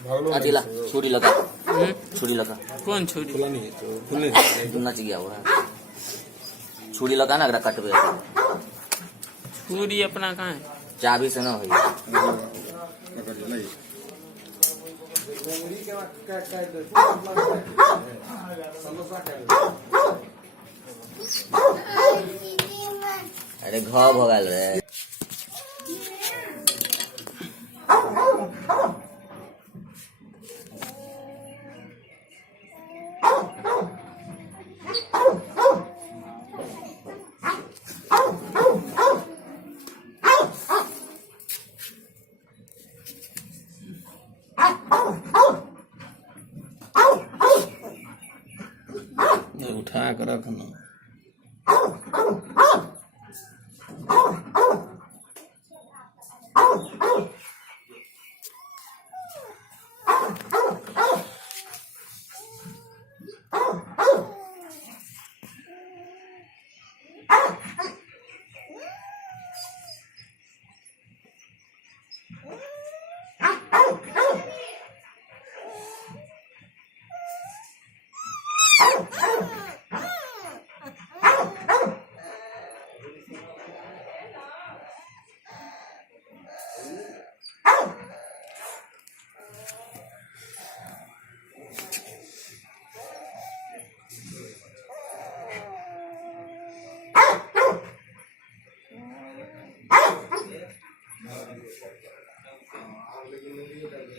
अतिला छुरी लगा, छुरी लगा। कौन छुरी? नच गया वो है। छुरी लगा ना, अगर कट गया छुरी अपना कहाँ है? चाबी से ना हुई। अरे घाव हो गल रे। उठा कर रखना।